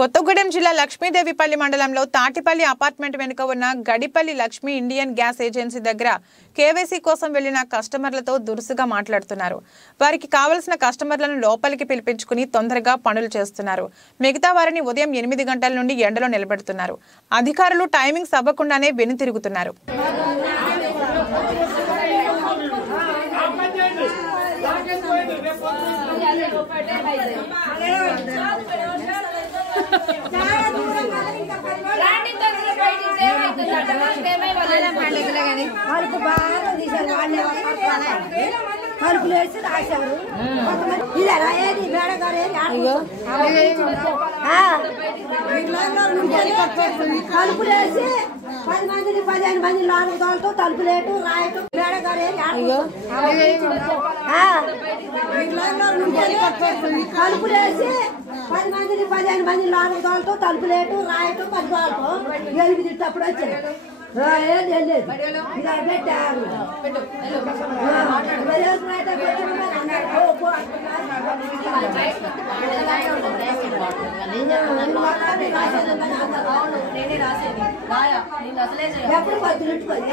కొత్తగూడెం జిల్లా లక్ష్మీదేవిపల్లి మండలంలో తాటిపల్లి అపార్ట్మెంట్ వెనుక ఉన్న Gadipalli Lakshmi Indian gas agency దగ్గర కేవైసీ కోసం వెళ్లిన కస్టమర్లతో దురుసుగా మాట్లాడుతున్నారు. వారికి కావలసిన కస్టమర్లను లోపలికి పిలిపించుకుని తొందరగా పనులు చేస్తున్నారు. మిగతా వారిని ఉదయం 8 గంటల నుండి ఎండలో నిలబెడుతున్నారు. అధికారులు టైమింగ్స్ అవ్వకుండానే వెనుతిరుగుతున్నారు. తలుపులేసి 10 మందిని 15 మంది నాలుగు దోలతో తలుపులేటు రాయటం తలుపులేసి 10 మందిని 15 మంది నాలుగు దోలతో తలుపులేటు రాయటం 10 దోలతో 8 తిట్టప్పుడు వచ్చాయి. పెట్టారు ఎప్పుడు మాట్లాడతారు